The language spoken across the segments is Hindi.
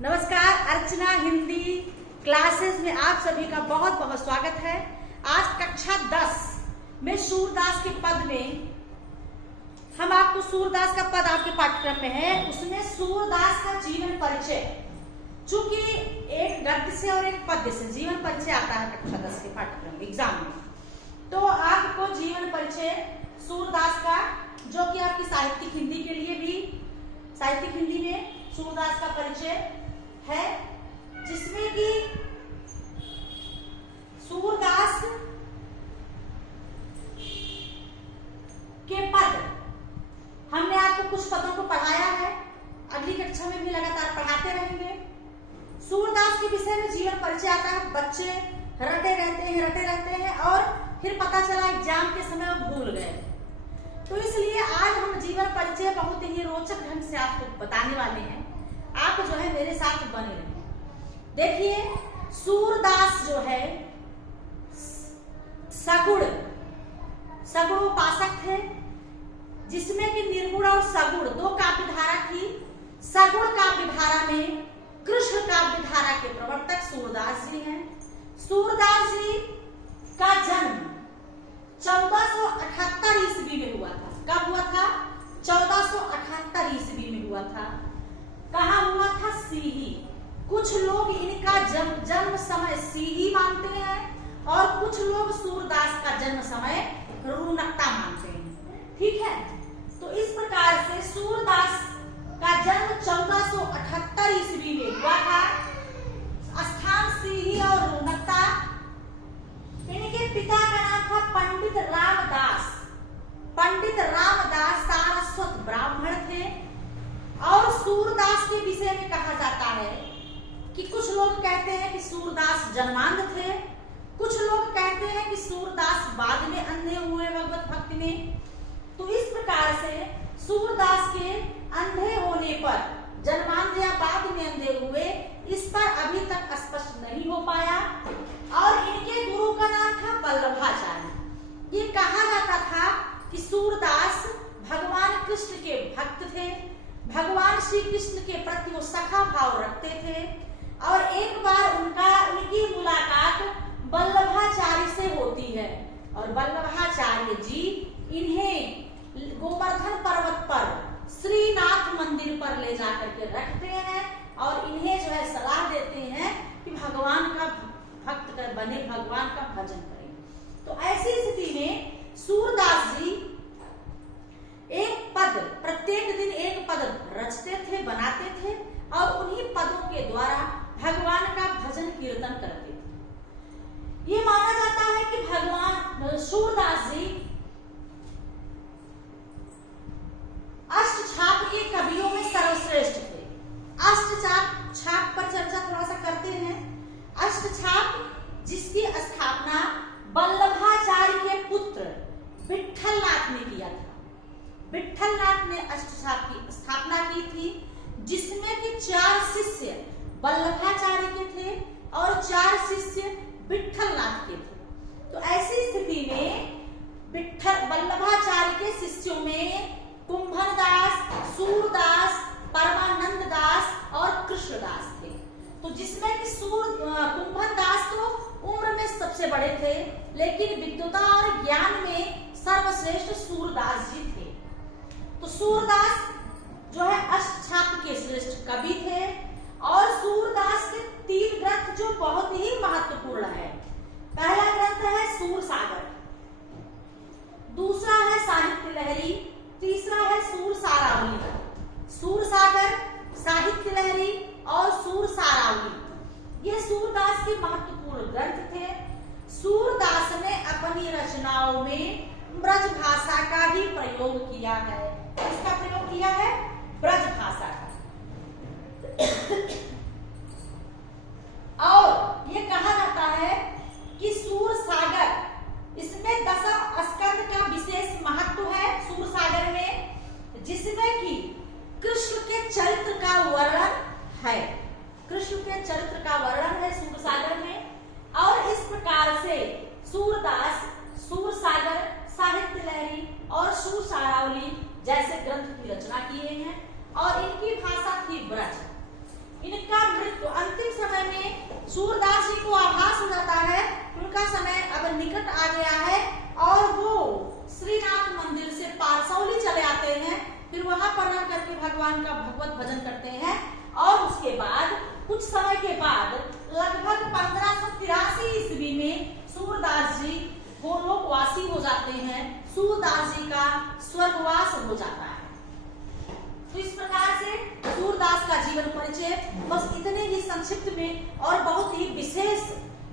नमस्कार, अर्चना हिंदी क्लासेस में आप सभी का बहुत बहुत स्वागत है। आज कक्षा 10 में सूरदास के पद में हम आपको सूरदास का पद आपके पाठ्यक्रम में है, उसमें सूरदास का जीवन परिचय, चूंकि एक गद्य से और एक पद्य से जीवन परिचय आता है कक्षा 10 के पाठ्यक्रम एग्जाम में, तो आपको जीवन परिचय सूरदास का, जो कि आपकी साहित्यिक हिंदी के लिए भी साहित्यिक हिंदी में सूरदास का परिचय है, जिसमें कि सूरदास के पद हमने आपको कुछ पदों को पढ़ाया है, अगली कक्षा में भी लगातार पढ़ाते रहेंगे। सूरदास के विषय में जीवन परिचय आता है, बच्चे रटे रहते हैं और फिर पता चला एग्जाम के समय वो भूल गए, तो इसलिए आज हम जीवन परिचय बहुत ही रोचक ढंग से आपको बताने वाले हैं। आप जो है मेरे साथ बने रहिए। देखिए, सूरदास जो है सगुण उपासक थे, जिसमें कि निर्गुण और सगुण दो काव्यधारा थी। सगुण काव्यधारा में कृष्ण काव्यधारा के प्रवर्तक सूरदास जी हैं। सूरदास जी का जन्म 1478 ईस्वी में हुआ था। कब हुआ था? 1478 ईस्वी में हुआ था। कहाँ हुआ था? सीही। कुछ लोग इनका जन्म समय सीही मानते हैं और कुछ लोग सूरदास का जन्म समय रुनकता मानते हैं। ठीक है, तो इस प्रकार से सूरदास का जन्म 1478 ईस्वी में हुआ था। स्थान सीही और रुनकता। इनके पिता का नाम था पंडित रामदास। पंडित रामदास सारस्वत ब्राह्मण थे। और सूरदास के विषय में कहा जाता है कि कुछ लोग कहते हैं कि सूरदास जन्मांध थे, कुछ लोग कहते हैं कि सूरदास बाद में अंधे हुए भगवत भक्ति में। तो इस प्रकार से सूरदास के अंधे होने पर, जन्मांध या बाद में अंधे हुए, इस पर अभी तक स्पष्ट नहीं हो पाया। और इनके गुरु का नाम था वल्लभाचार्य। ये कहा जाता था कि सूरदास भगवान कृष्ण के भक्त थे, भगवान श्री कृष्ण के प्रति वो सखा भाव रखते थे। और एक बार उनकी मुलाकात वल्लभाचार्य से होती है और वल्लभाचार्य जी इन्हें गोवर्धन पर्वत पर श्रीनाथ मंदिर पर ले जाकर के रखते हैं और इन्हें जो है सलाह देते हैं कि भगवान का भक्त कर बने, भगवान का भजन करें। तो ऐसी स्थिति में सूरदास जी एक पद, प्रत्येक दिन एक पद रचते थे, बनाते थे और उन्हीं पदों के द्वारा भगवान का भजन कीर्तन करते थे। ये माना जाता है कि भगवान सूरदास जी अष्टछाप के कवियों में सर्वश्रेष्ठ थे। अष्टछाप पर चर्चा थोड़ा सा करते हैं। अष्टछाप जिसकी स्थापना वल्लभाचार्य के पुत्र विट्ठलनाथ ने किया था। विट्ठलनाथ ने अष्टछाप की स्थापना की थी, जिसमें कि 4 शिष्य वल्लभाचार्य के थे और 4 शिष्य विट्ठलनाथ के थे। तो ऐसी स्थिति में वल्लभाचार्य के शिष्यों में कुंभनदास, सूरदास, परमानंद दास और कृष्णदास थे। तो जिसमें कि कुंभनदास तो उम्र में सबसे बड़े थे, लेकिन विद्वता और ज्ञान में सर्वश्रेष्ठ सूरदास जी थे। तो सूरदास जो है अष्टछाप के श्रेष्ठ कवि थे और सूरदास के 3 ग्रंथ जो बहुत ही महत्वपूर्ण है। पहला ग्रंथ है सूरसागर, दूसरा है साहित्य लहरी, तीसरा है सूरसारावली। सूरसागर, साहित्य लहरी और सूरसारावली ये सूरदास के महत्वपूर्ण ग्रंथ थे। सूरदास ने अपनी रचनाओं में ब्रज भाषा का ही प्रयोग किया है। इसका प्रयोग किया है ब्रज भाषा का। और ये कहा जाता है कि सूरसागर, इसमें 10वें स्कंद का विशेष महत्व है सूरसागर में, जिसमें कि कृष्ण के चरित्र का वर्णन है। कृष्ण के चरित्र का वर्णन है सूरसागर में। और इस प्रकार से सूरदास सूरसागर, साहित्य लहरी और सूरसारावली जैसे ग्रंथ की रचना किए हैं और इनकी भाषा थी ब्रज। इनका मृत्यु अंतिम समय में सूरदास जी को आभास हो जाता है, उनका समय अब निकट आ गया है और वो श्रीनाथ मंदिर से पारसौली चले आते हैं। फिर वहां पर रह करके भगवान का भगवत भजन करते हैं और उसके बाद कुछ समय के बाद लगभग 1583 ईस्वी में सूरदास जी गोलोकवासी हो जाते हैं, सूरदास जी का स्वर्गवास हो जाता है। तो इस प्रकार से सूरदास का जीवन परिचय बस इतने ही संक्षिप्त में और बहुत ही विशेष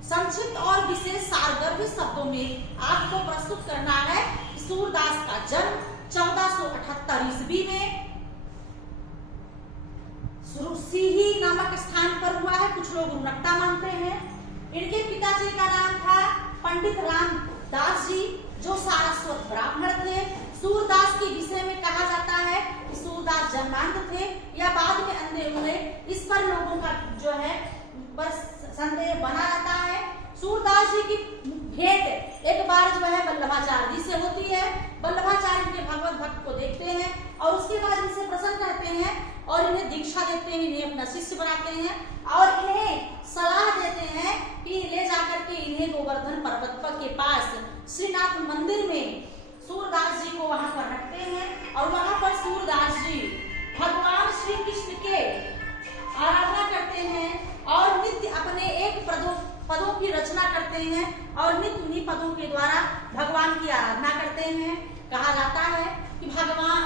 संक्षिप्त और विशेष सारगर्भित शब्दों में आपको प्रस्तुत करना है। सूरदास का जन्म 1478 ईस्वी में सीही नामक स्थान पर हुआ है। कुछ लोग रुनकटा मानते हैं। इनके पिताजी का नाम था पंडित रामदास जी, जो सारस्वत ब्राह्मण थे। सूरदास के विषय में कहा जाता है कि सूरदास जन्मांध थे या बाद में अंधे हुए, इस पर लोगों का जो है बस संदेह बना रहता है। सूरदास जी की भेंट एक बार जो है वल्लभाचार्य जी से होती है। वल्लभाचार्य के भगवत भक्त को देखते हैं और उसके बाद इनसे प्रसन्न करते हैं और इन्हें दीक्षा देते हैं, इन्हें अपना शिष्य बनाते हैं और इन्हें सलाह देते हैं कि ले जाकर के इन्हें गोवर्धन पर्वत के पास श्रीनाथ मंदिर में सूरदास जी को वहां पर रखते हैं और वहां पर सूरदास जी भगवान श्री कृष्ण के आराधना करते हैं और नित्य अपने एक पदों की रचना करते हैं और नित्य उन्हीं पदों के द्वारा भगवान की आराधना करते हैं। कहा जाता है कि भगवान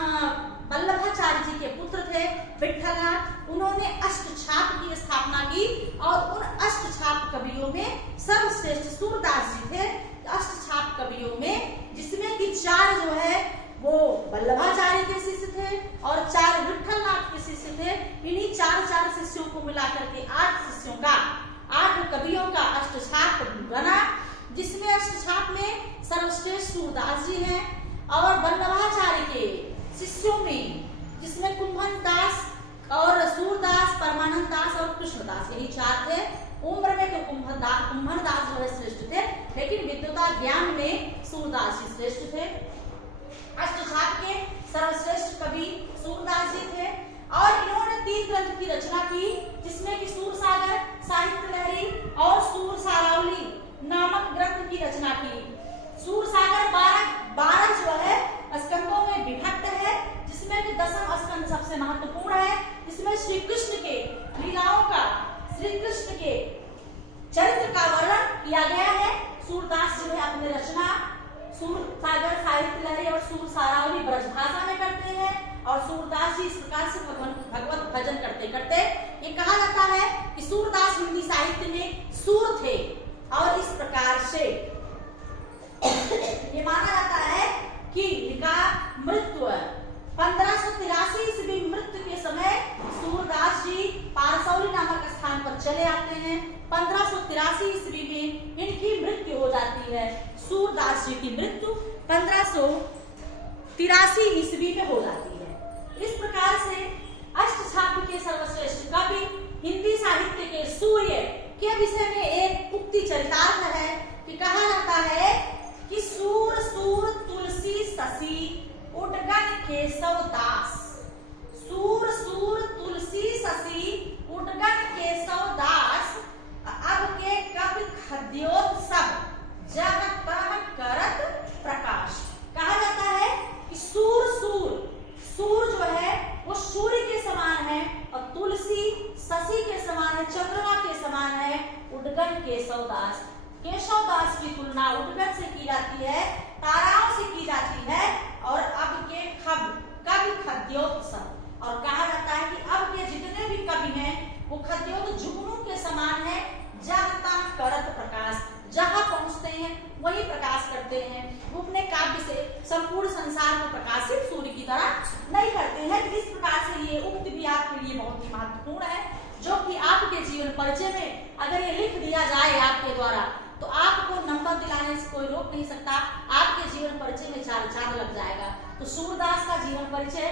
वल्लभाचार्य जी के पुत्र थे विठ्ठलनाथ, उन्होंने अष्टछाप की स्थापना की और उन अष्टछाप कवियों में सर्वश्रेष्ठ सूरदास जी थे। अष्टछाप कवियों में जिसमें कि 4 जो है वो वल्लभाचार्य के शिष्य थे और 4 विठ्ठलनाथ के शिष्य थे। इन्हीं 4 शिष्यों को मिलाकर के 8 शिष्यों का 8 कवियों का अष्टछाप बना, जिसमें अष्टछाप में सर्वश्रेष्ठ सूरदास जी हैं और वल्लभाचार्य के शिष्यों में जिसमें कुंभन दास और सूरदास, परमानंद दास और कृष्णदास, यही 4 थे। उम्र में तो कुंभन दास जो है श्रेष्ठ थे, लेकिन विद्वता ज्ञान में सूरदास जी श्रेष्ठ थे। अष्टछाप के सर्वश्रेष्ठ कवि सूरदास जी थे और इन्होंने 3 ग्रंथ की रचना की, जिसमें कि सूरसागर, साहित्य लहरी और सूर सारावली नामक ग्रंथ की रचना की। सूरसागर 12 जो है स्कंदों में विभक्त है, जिसमें कि 10वां स्कंद सबसे महत्वपूर्ण है, जिसमें श्री कृष्ण के लीलाओं का, श्री कृष्ण के चरित्र का वर्णन किया गया है। सूरदास जी ने अपनी रचना सूरसागर, साहित्य लहरी और सूर सारावली ब्रज भाषा में करते हैं और सूरदास जी इस प्रकार से भगवत भजन करते करते ये कहा जाता है कि सूरदास हिंदी साहित्य में सूर थे और इस प्रकार से ये माना जाता है कि इनका मृत्यु 1583 ईस्वी मृत्यु के समय सूरदास जी पारसौली नामक स्थान पर चले आते हैं। 1583 ईस्वी में इनकी मृत्यु हो जाती है। सूरदास जी की मृत्यु 1583 ईस्वी में हो जाती है। इस प्रकार से अष्टछाप के सर्वश्रेष्ठ कवि, हिंदी साहित्य के सूर्य के विषय में एक उक्ति चरितार्थ है कि कहा जाता है कि सूर सूर तुलसी शशि उडगन केशव दास। सूर सूर तुलसी शशि उडगन केशव दास, अब के कवि खद्योत्सव जग तह करत प्रकाश। कहा जाता है कि सूर जो है वो सूर्य के समान है और तुलसी शशि के समान है, चंद्रमा के समान है। उडगन केशव दास, केशव दास की तुलना उडगन से की जाती है, ताराओं से की जाती है और अब के कवि खद्योत्सव। और कहा जाता है कि अब के जितने भी कवि हैं वो खद्योत जुगनू के समान है। जगता करत प्रकाश, जहां पहुंचते हैं वही प्रकाश करते हैं। वो अपने काव्य से संपूर्ण संसार को प्रकाशित सूर्य की तरह नहीं करते हैं। इस प्रकार से ये उक्ति भी आपके लिए बहुत ही महत्वपूर्ण है, जो कि आपके जीवन परिचय में अगर ये लिख दिया जाए आपके द्वारा तो आपको नंबर दिलाने से कोई रोक नहीं सकता। आपके जीवन परिचय में 4 लग जाएगा। तो सूरदास का जीवन परिचय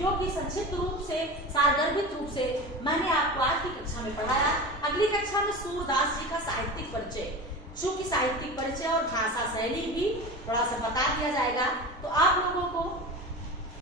जो कि संक्षिप्त रूप से, सारगर्भित रूप से मैंने आपको आज की कक्षा में पढ़ाया। अगली कक्षा में सूरदास जी का साहित्यिक परिचय, चूंकि साहित्यिक परिचय और भाषा शैली भी थोड़ा सा बता दिया जाएगा, तो आप लोगों को